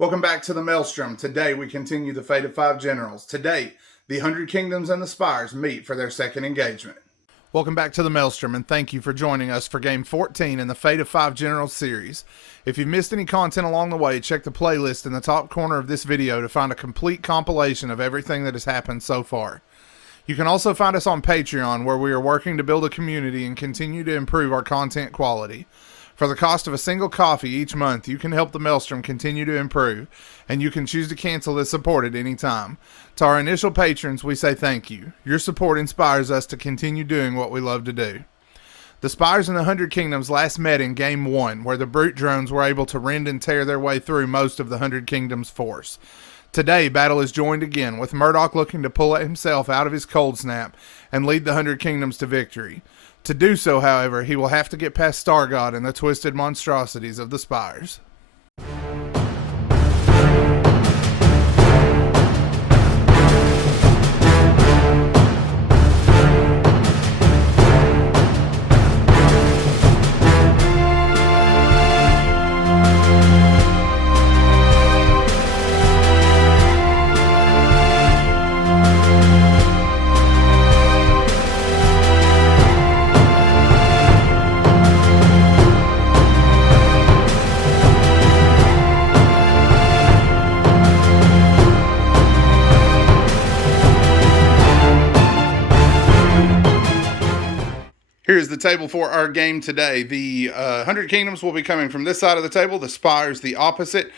Welcome back to the Maelstrom. Today we continue the fate of 5 generals. Today, the 100 Kingdoms and the Spires meet for their second engagement. Welcome back to the Maelstrom, and thank you for joining us for Game 14 in the Fate of 5 Generals series. If you've missed any content along the way, check the playlist in the top corner of this video to find a complete compilation of everything that has happened so far. You can also find us on Patreon, where we are working to build a community and continue to improve our content quality. For the cost of a single coffee each month, you can help the Maelstrom continue to improve, and you can choose to cancel this support at any time. To our initial patrons, we say thank you. Your support inspires us to continue doing what we love to do. The Spires and the 100 Kingdoms last met in Game 1, where the brute drones were able to rend and tear their way through most of the 100 Kingdoms' force. Today, battle is joined again, with Murdoch looking to pull himself out of his cold snap and lead the 100 Kingdoms to victory. To do so, however, he will have to get past Stargod and the twisted monstrosities of the Spires. Here's the table for our game today. The 100 Kingdoms will be coming from this side of the table, the Spires the opposite.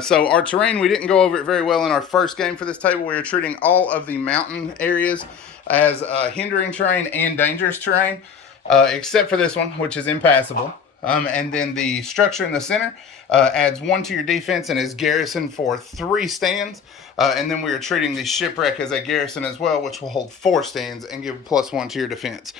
So our terrain, we didn't go over it very well in our first game for this table. We are treating all of the mountain areas as hindering terrain and dangerous terrain, except for this one, which is impassable. And then the structure in the center adds 1 to your defense and is garrisoned for 3 stands. And then we are treating the shipwreck as a garrison as well, which will hold 4 stands and give +1 to your defense.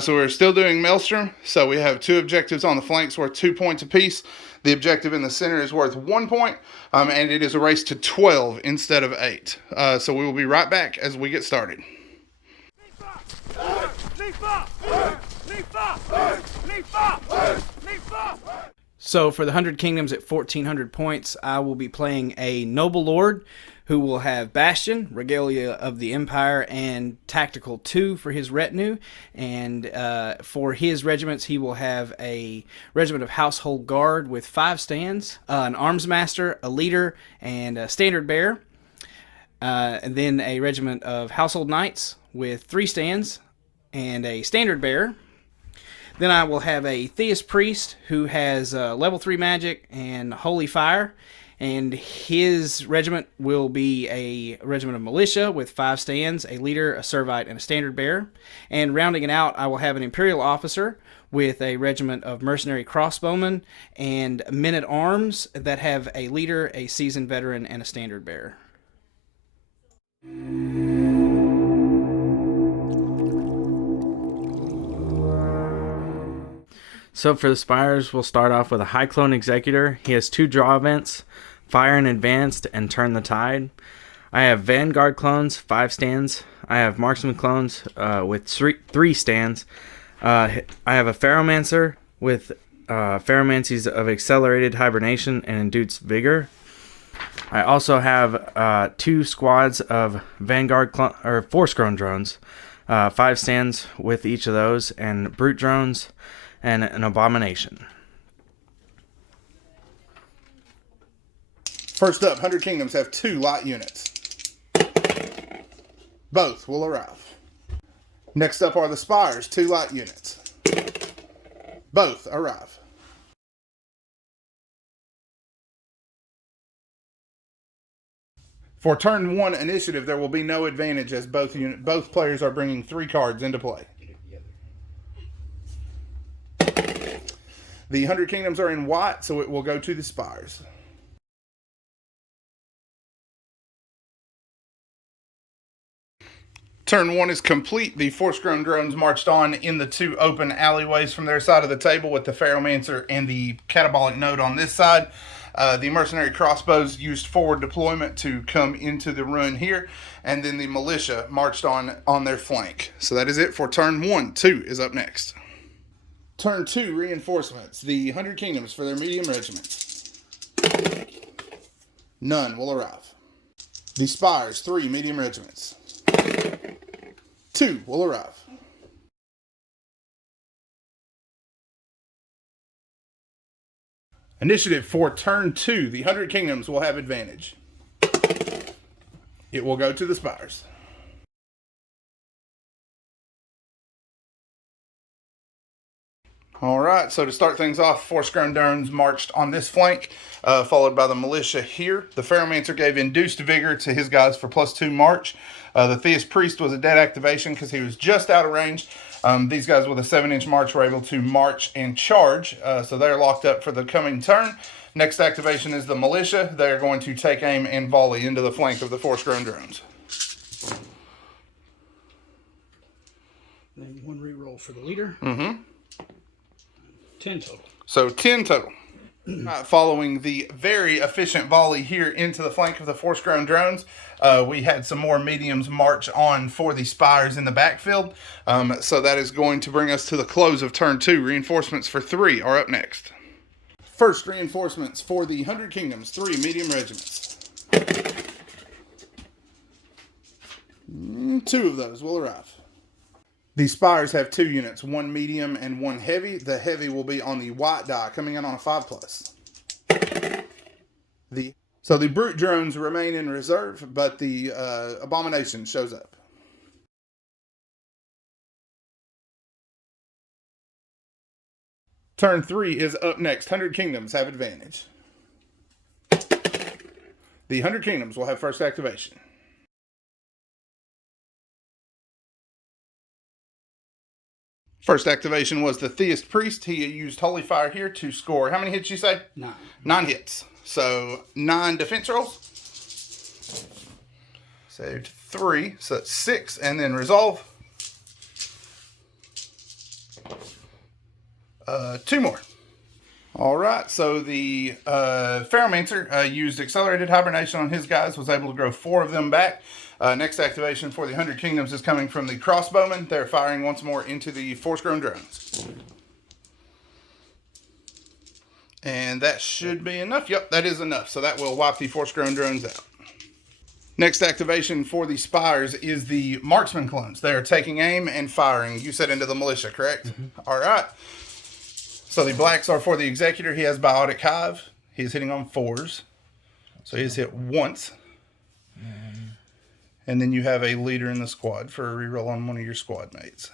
So we're still doing Maelstrom. So we have 2 objectives on the flanks worth 2 points apiece. The objective in the center is worth 1 point, and it is a race to 12 instead of 8. So we will be right back as we get started. So for the 100 Kingdoms at 1400 points, I will be playing a Noble Lord who will have Bastion, Regalia of the Empire, and Tactical 2 for his retinue. And for his regiments, he will have a regiment of Household Guard with 5 stands, an Arms Master, a Leader, and a Standard Bearer. And then a regiment of Household Knights with 3 stands and a Standard Bearer. Then I will have a Theist Priest who has level 3 magic and Holy Fire, and his regiment will be a regiment of Militia with 5 stands, a Leader, a Servite, and a Standard Bearer. And rounding it out, I will have an Imperial Officer with a regiment of Mercenary Crossbowmen and Men-at-Arms that have a Leader, a Seasoned Veteran, and a Standard Bearer. So for the Spires, we'll start off with a High Clone Executor. He has 2 draw events, Fire in Advanced and Turn the Tide. I have Vanguard clones, 5 stands. I have Marksman clones with 3 stands. I have a Ferromancer with Ferromancies of Accelerated Hibernation and Induced Vigor. I also have 2 squads of Vanguard 4 Scrone drones, 5 stands with each of those, and Brute drones, and an Abomination. First up, 100 Kingdoms have 2 light units. Both will arrive. Next up are the Spires, 2 light units. Both arrive. For turn 1 initiative, there will be no advantage as both players are bringing 3 cards into play. The 100 Kingdoms are in white, so it will go to the Spires. Turn 1 is complete. The 4 Scrone drones marched on in the 2 open alleyways from their side of the table with the Ferromancer and the Catabolic Node on this side. The Mercenary Crossbows used forward deployment to come into the ruin here, and then the Militia marched on their flank. So that is it for turn 1. 2 is up next. Turn 2, reinforcements. The 100 Kingdoms for their medium regiments. None will arrive. The Spires, 3 medium regiments. 2 will arrive. Initiative for turn 2. The 100 Kingdoms will have advantage. It will go to the Spires. All right, so to start things off, force-grown drones marched on this flank, followed by the militia here. The Ferromancer gave induced vigor to his guys for +2 march. The Theist Priest was a dead activation because he was just out of range. These guys with a 7-inch march were able to march and charge, so they're locked up for the coming turn. Next activation is the militia. They're going to take aim and volley into the flank of the force-grown drones. Then 1 reroll for the leader. 10 total. So 10 total. Following the very efficient volley here into the flank of the force-grown drones, we had some more mediums march on for the Spires in the backfield. So that is going to bring us to the close of turn 2. Reinforcements for 3 are up next. First reinforcements for the 100 Kingdoms, 3 medium regiments. 2 of those will arrive. The Spires have 2 units, 1 medium and 1 heavy. The heavy will be on the white die, coming in on a 5+. So the brute drones remain in reserve, but the abomination shows up. Turn 3 is up next. 100 Kingdoms have advantage. The 100 Kingdoms will have first activation. First activation was the Theist Priest. He used Holy Fire here to score. How many hits you say? 9. 9 hits. So 9 defense rolls. Saved 3. So that's 6. And then resolve. 2 more. All right. So the Ferromancer used Accelerated Hibernation on his guys. Was able to grow 4 of them back. Next activation for the 100 Kingdoms is coming from the Crossbowmen. They're firing once more into the force-grown drones. And that should be enough. Yep, that is enough. So that will wipe the force-grown drones out. Next activation for the Spires is the Marksman clones. They are taking aim and firing. You said into the militia, correct? All right. So the blacks are for the Executor. He has Biotic Hive. He's hitting on 4s. So he's hit once. And then you have a leader in the squad for a reroll on one of your squad mates.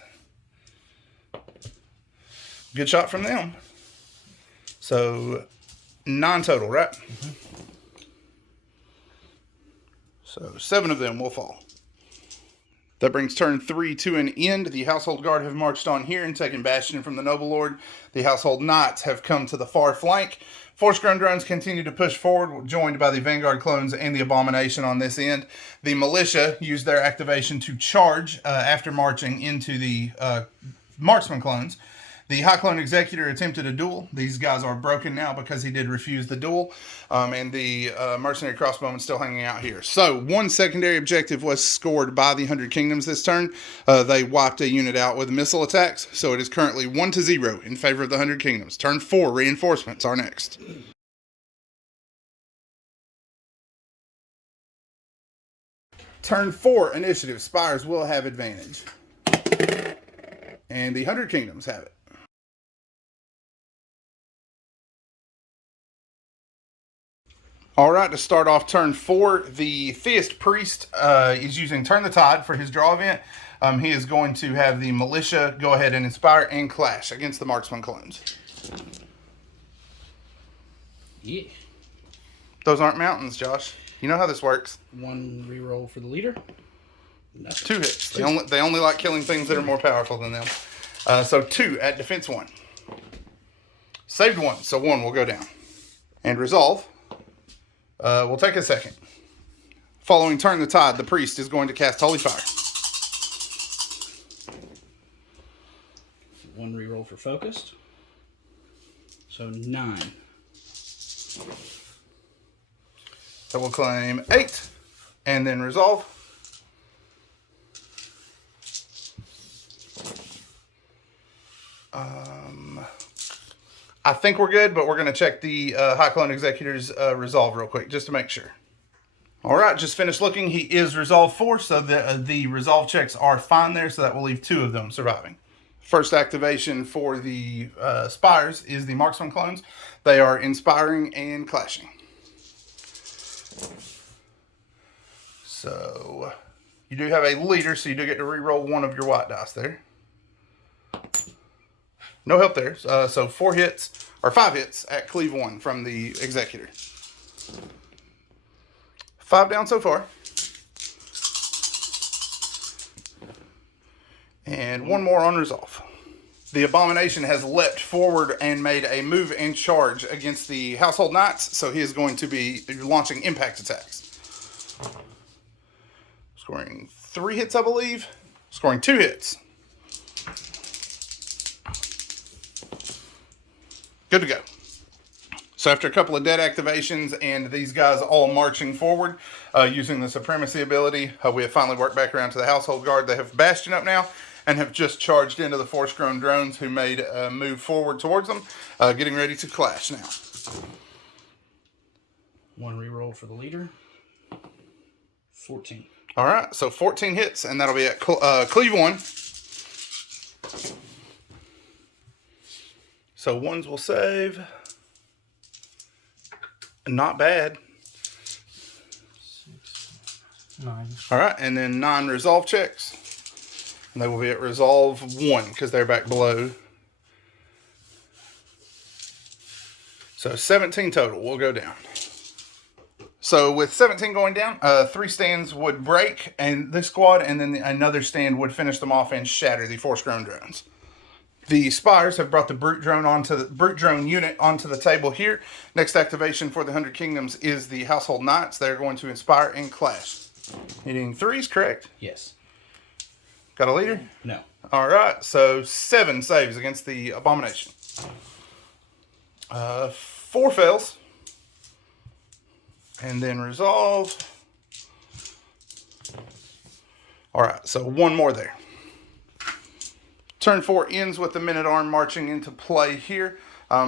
Good shot from them. So 9 total, right? So 7 of them will fall. That brings turn 3 to an end. The Household Guard have marched on here and taken Bastion from the Noble Lord. The Household Knights have come to the far flank. Force-grown drones continue to push forward, joined by the Vanguard clones and the Abomination on this end. The militia used their activation to charge after marching into the Marksman clones. The High Clone Executor attempted a duel. These guys are broken now because he did refuse the duel. And the Mercenary Crossbowman still hanging out here. So 1 secondary objective was scored by the 100 Kingdoms this turn. They wiped a unit out with missile attacks. So it is currently 1-0 in favor of the 100 Kingdoms. Turn 4 reinforcements are next. Turn 4 initiative. Spires will have advantage. And the 100 Kingdoms have it. All right, to start off turn 4, the Theist Priest is using Turn the Tide for his draw event. He is going to have the militia go ahead and inspire and clash against the Marksman clones. Yeah. Those aren't mountains, Josh. You know how this works. 1 reroll for the leader. Nothing. 2 hits. They only like killing things that are more powerful than them. So 2 at defense 1. Saved 1, so 1 will go down. And resolve. We'll take a second. Following Turn the Tide, the priest is going to cast Holy Fire. 1 reroll for focused. So 9. So we'll claim 8 and then resolve. I think we're good, but we're going to check the High Clone Executor's resolve real quick, just to make sure. All right, just finished looking. He is resolve 4, so the resolve checks are fine there, so that will leave 2 of them surviving. First activation for the Spires is the Marksman clones. They are inspiring and clashing. So you do have a leader, so you do get to re-roll 1 of your white dice there. No help there. So 4 hits, or 5 hits at cleave 1 from the Executor. 5 down so far. And 1 more on resolve. The Abomination has leapt forward and made a move and charge against the Household Knights, so he is going to be launching impact attacks. Scoring 3 hits, I believe. Scoring 2 hits. Good to go. So after a couple of dead activations and these guys all marching forward using the Supremacy ability, we have finally worked back around to the Household Guard. They have Bastion up now and have just charged into the Force-Grown drones who made a move forward towards them, getting ready to clash now. 1 reroll for the leader. 14. All right, so 14 hits, and that'll be at cleave 1. So 1s will save. Not bad. 6, 9. All right, and then 9 resolve checks. And they will be at resolve 1 because they're back below. So 17 total will go down. So with 17 going down, 3 stands would break and this squad, and then another stand would finish them off and shatter the Force-Grown drones. The Spires have brought the Brute Drone unit onto the table here. Next activation for the 100 Kingdoms is the Household Knights. They're going to inspire and clash. Hitting 3s, correct? Yes. Got a leader? No. All right, so 7 saves against the Abomination. 4 fails. And then resolve. All right, so 1 more there. Turn 4 ends with the Men-at-Arms marching into play here.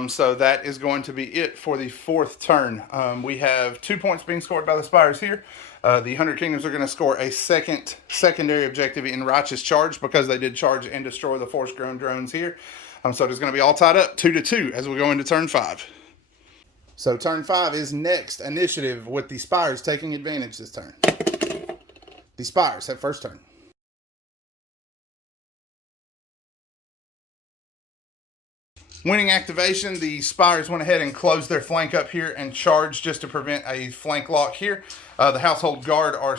So that is going to be it for the 4th turn. We have 2 points being scored by the Spires here. The 100 Kingdoms are going to score a secondary objective in Righteous Charge because they did charge and destroy the Force-Grown drones here. So it's going to be all tied up 2-2 as we go into turn 5. So turn 5 is next initiative with the Spires taking advantage this turn. The Spires have first turn. Winning activation, the Spires went ahead and closed their flank up here and charged just to prevent a flank lock here. The Household Guard are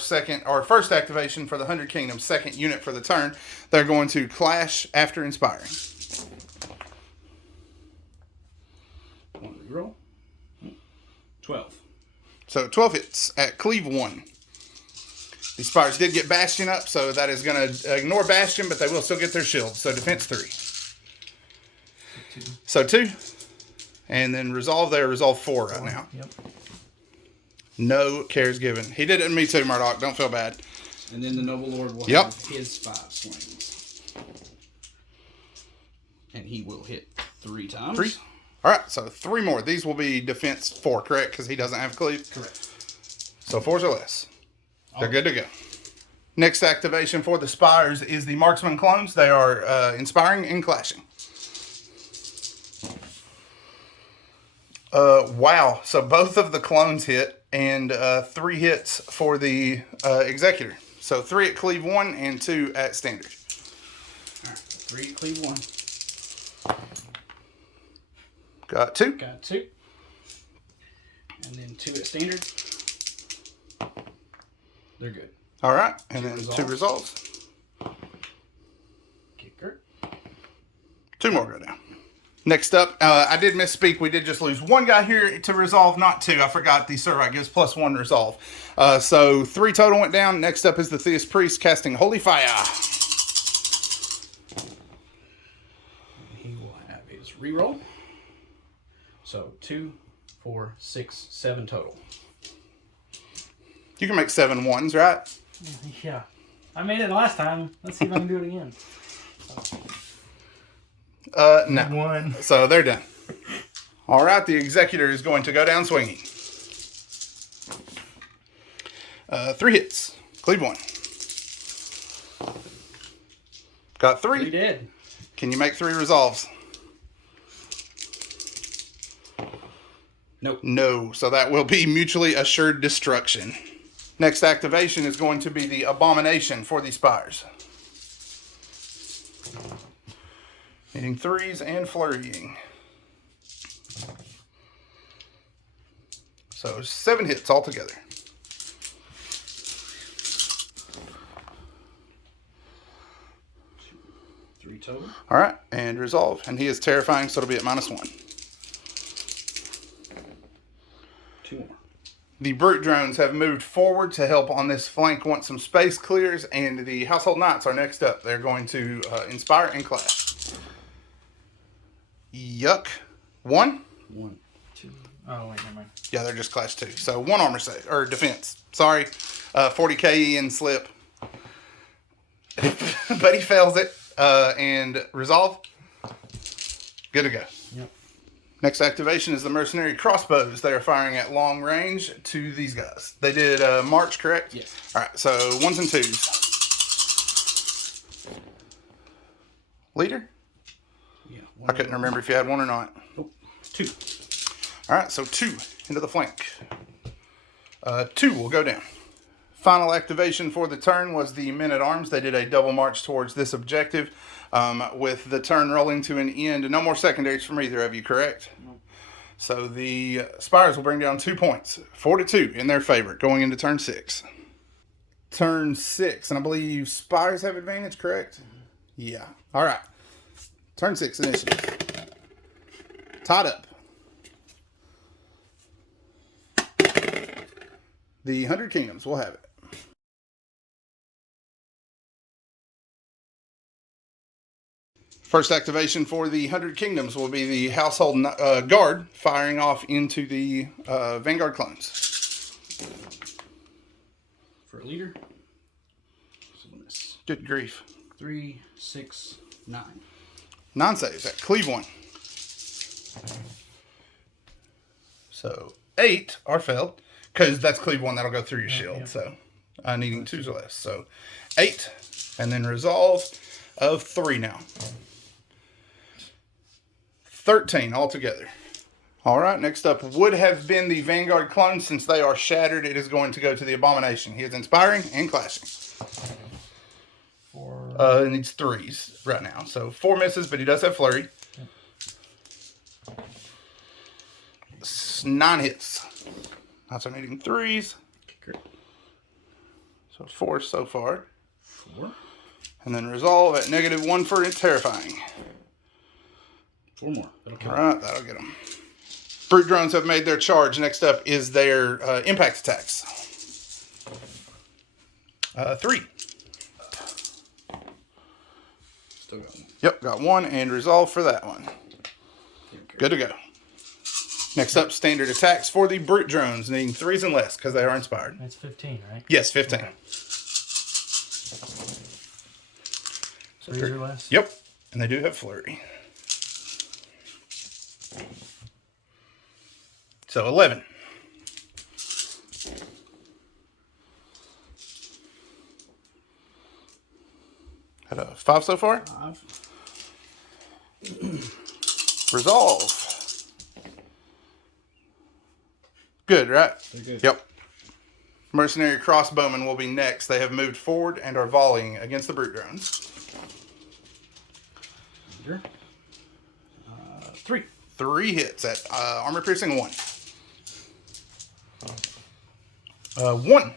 first activation for the 100 Kingdoms, 2nd unit for the turn. They're going to clash after inspiring. 1 reroll. 12. So 12 hits at cleave 1. The Spires did get Bastion up, so that is going to ignore Bastion, but they will still get their shield. So defense 3. So 2. And then resolve there, resolve 4 right now. Yep. No cares given. He did it to me too, Murdoch. Don't feel bad. And then the Noble Lord will have his 5 swings. And he will hit 3 times. 3. All right, so 3 more. These will be defense 4, correct? Because he doesn't have cleave? Correct. So 4s or less. They're good to go. Next activation for the Spires is the Marksman clones. They are inspiring and clashing. Wow. So both of the clones hit and 3 hits for the Executor. So 3 at cleave 1 and 2 at standard. All right, 3 at cleave 1. Got 2. Got 2. And then 2 at standard. They're good. All right, and then 2 resolves. Kicker. 2 more go down. Next up, I did misspeak. We did just lose 1 guy here to resolve, not 2. I forgot the Servite gives +1 resolve. So 3 total went down. Next up is the Theist Priest casting Holy Fire. He will have his reroll. So 2, 4, 6, 7 total. You can make 7 1s, right? Yeah. I made it last time. Let's see if I can do it again. No. 1. So they're done. All right, the Executor is going to go down swinging. 3 hits. Cleave 1. Got 3. 3 dead. Can you make 3 resolves? Nope. No, so that will be mutually assured destruction. Next activation is going to be the Abomination for the Spires. Hitting 3s and flurrying. So 7 hits altogether. Three total. All right, and resolve. And he is terrifying, so it'll be at -1. 2 more. The brute drones have moved forward to help on this flank once some space clears, and the household knights are next up. They're going to inspire and clash. Yuck. 1. 1, 2. Oh, wait, never mind. Yeah, they're just clash 2. So 1 armor save, or defense. Sorry. 40 KE and slip. But he fails it. And resolve. Good to go. Yep. Next activation is the mercenary crossbows. They are firing at long range to these guys. They did March, correct? Yes. All right, so 1s and 2s. Leader? Yeah. I couldn't remember if you had 1 or not. Nope. 2. All right, so 2 into the flank. 2 will go down. Final activation for the turn was the men-at-arms. They did a double march towards this objective with the turn rolling to an end. No more secondaries from either of you, correct? Nope. So the Spires will bring down 2 points, 4-2 in their favor, going into turn 6. Turn 6, and I believe Spires have advantage, correct? Yeah. All right. Turn 6 initiative. Tied up. The 100 Kingdoms will have it. First activation for the 100 Kingdoms will be the Household Guard firing off into the Vanguard clones. For a leader. So this. Good grief. 3, 6, 9. 9 saves at Cleave 1. So 8 are failed. Because that's Cleave 1, that'll go through your shield. Yeah. So needing 2s or less. So 8. And then resolve of 3 now. 13 altogether. All right, next up would have been the Vanguard clone. Since they are shattered, it is going to go to the Abomination. He is inspiring and clashing. 4. It needs 3s right now. So 4 misses, but he does have flurry. Yep. 9 hits. Knights are needing 3s. Great. So 4 so far. 4. And then resolve at -1 for terrifying. 4 more. That'll kill. All right, that'll get them. Brute drones have made their charge. Next up is their impact attacks. 3. Still got 1. Yep, got 1 and resolve for that one. Good to go. Next up, standard attacks for the brute drones, needing 3s and less because they are inspired. That's 15, right? Yes, 15. Okay. 3 or less? Yep, and they do have flurry. So 11. Had a 5 so far. 5. Resolve. Good, right? They're good. Yep. Mercenary crossbowmen will be next. They have moved forward and are volleying against the brute drones. Leader. 3. 3 hits at armor piercing 1. 1.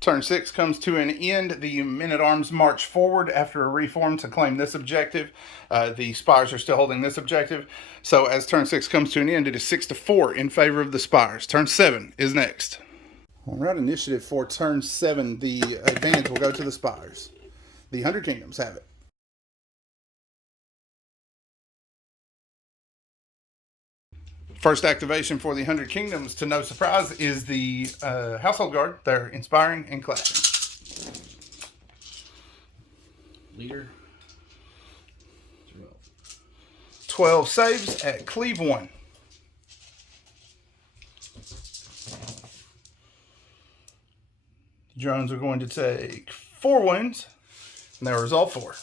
Turn 6 comes to an end. The men-at-arms march forward after a reform to claim this objective. The Spires are still holding this objective. So as turn 6 comes to an end, it is 6-4 in favor of the Spires. Turn 7 is next. All right, initiative for turn 7. The advantage will go to the Spires. The 100 Kingdoms have it. First activation for the 100 Kingdoms, to no surprise, is the Household Guard. They're inspiring and clashing. Leader. 12 saves at Cleave 1. Drones are going to take 4 wounds, and they'll resolve 4.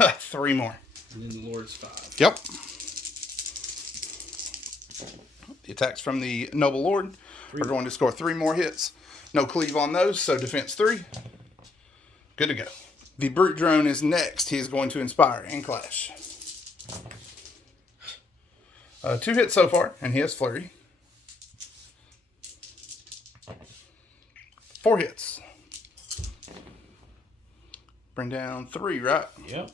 3 more. And then the Lord's 5. Yep. The attacks from the Noble Lord are going to score 3 more hits. No cleave on those, so defense 3. Good to go. The Brute Drone is next. He is going to Inspire and Clash. 2 hits so far, and he has Flurry. 4 hits. Bring down 3, right? Yep.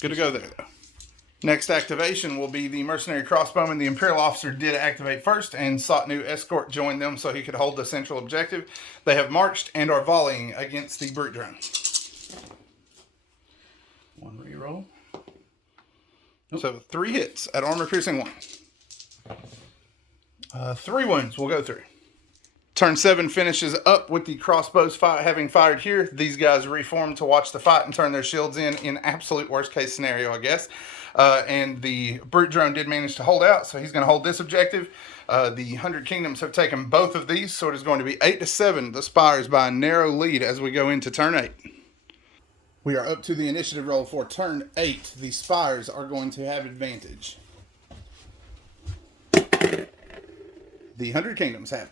Good to go there, though. Next activation will be the Mercenary Crossbowman. The Imperial Officer did activate first, and sought new escort joined them so he could hold the central objective. They have marched and are volleying against the Brute Drone. 1 reroll. So 3 hits at armor piercing 1. 3 wounds will go through. Turn 7 finishes up with the crossbows having fired here. These guys reform to watch the fight and turn their shields in absolute worst case scenario, I guess. And the Brute Drone did manage to hold out, so he's going to hold this objective. The 100 Kingdoms have taken both of these, so it is going to be 8-7. The Spires by a narrow lead as we go into turn 8. We are up to the initiative roll for turn 8. The Spires are going to have advantage. The 100 Kingdoms have it.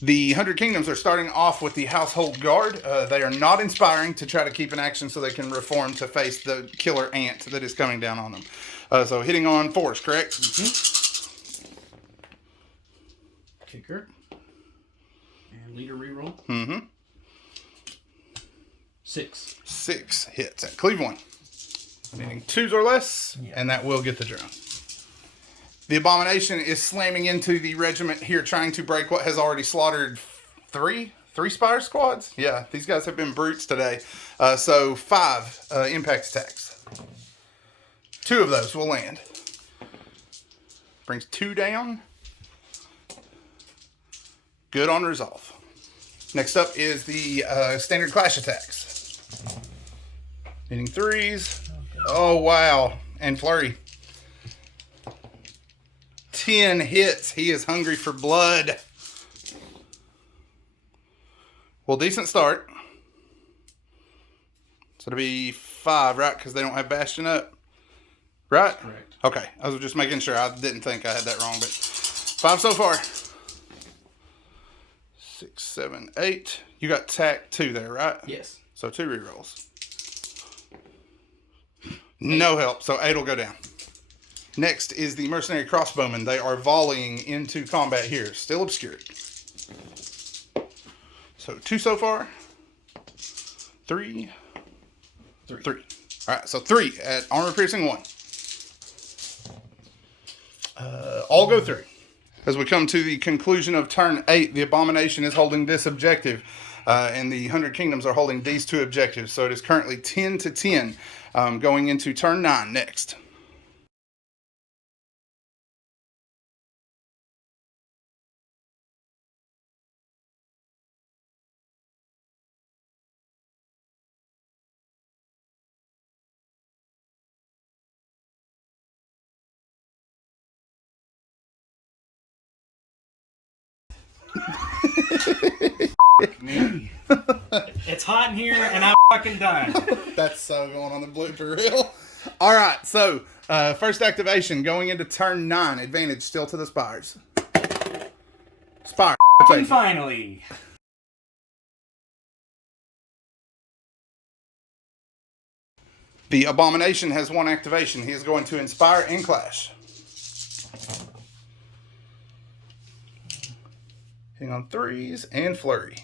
The 100 Kingdoms are starting off with the Household Guard. They are not inspiring to try to keep an action so they can reform to face the killer ant that is coming down on them. So hitting on force, correct? Mm-hmm. Kicker. And leader reroll. Mm-hmm. 6. 6 hits at cleave 1. Meaning 2s or less, and that will get the drone. The Abomination is slamming into the regiment here, trying to break what has already slaughtered 3 Spire squads. Yeah, these guys have been brutes today. So 5 impact attacks. 2 of those will land. Brings 2 down. Good on resolve. Next up is the standard clash attacks. Hitting 3s. Oh, wow. And flurry. 10 hits. He is hungry for blood. Well, decent start. So it'll be 5, right? Because they don't have Bastion up. Right? Correct. Okay. I was just making sure. I didn't think I had that wrong, but 5 so far. 6, 7, 8. You got tack 2 there, right? Yes. So 2 rerolls. No help. So 8 will go down. Next is the Mercenary Crossbowmen. They are volleying into combat here. Still obscured. So 2 so far. 3. 3. Alright, so 3 at armor piercing 1. All go through. As we come to the conclusion of turn 8, the Abomination is holding this objective. And the 100 Kingdoms are holding these 2 objectives. So it is currently 10-10 going into turn 9 next. It's hot in here and I'm fucking dying. That's so going on the blooper reel. All right, so first activation going into turn 9. Advantage still to the Spires. Spire. And finally. The Abomination has 1 activation. He is going to Inspire and Clash. Hitting on 3s and Flurry.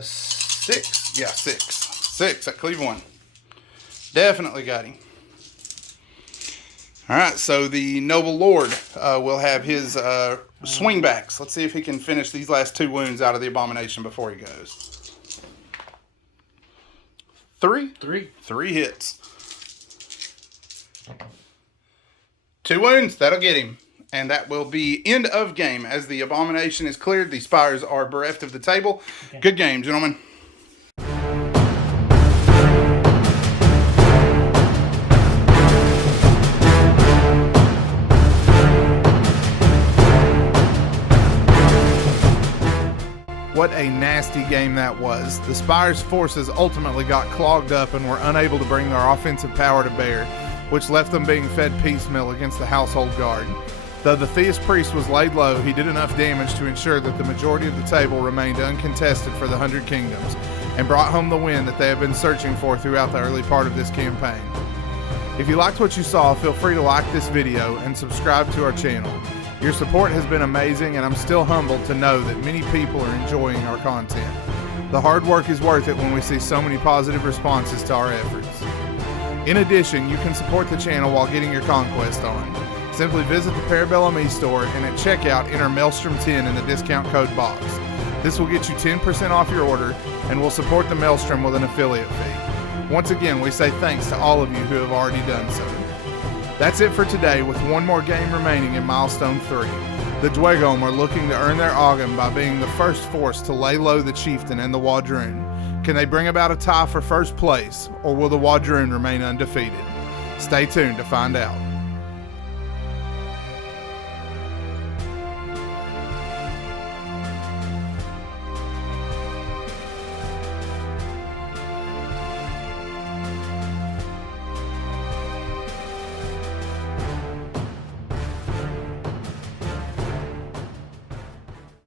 6. Yeah, 6. 6 at cleave 1. Definitely got him. All right, so the Noble Lord will have his swingbacks. Let's see if he can finish these last 2 wounds out of the Abomination before he goes. 3? 3 hits. 2 wounds, that'll get him. And that will be end of game. As the Abomination is cleared, the Spires are bereft of the table. Okay. Good game, gentlemen. What a nasty game that was. The Spires' forces ultimately got clogged up and were unable to bring their offensive power to bear, which left them being fed piecemeal against the household guard. Though the Theist priest was laid low, he did enough damage to ensure that the majority of the table remained uncontested for the 100 Kingdoms, and brought home the win that they have been searching for throughout the early part of this campaign. If you liked what you saw, feel free to like this video and subscribe to our channel. Your support has been amazing, and I'm still humbled to know that many people are enjoying our content. The hard work is worth it when we see so many positive responses to our efforts. In addition, you can support the channel while getting your Conquest on. Simply visit the Parabellum e-store and at checkout enter Maelstrom10 in the discount code box. This will get you 10% off your order and will support the Maelstrom with an affiliate fee. Once again, we say thanks to all of you who have already done so. That's it for today, with one more game remaining in Milestone 3. The Dwegom are looking to earn their Ogham by being the first force to lay low the Chieftain and the Wadroon. Can they bring about a tie for first place, or will the Wadroon remain undefeated? Stay tuned to find out.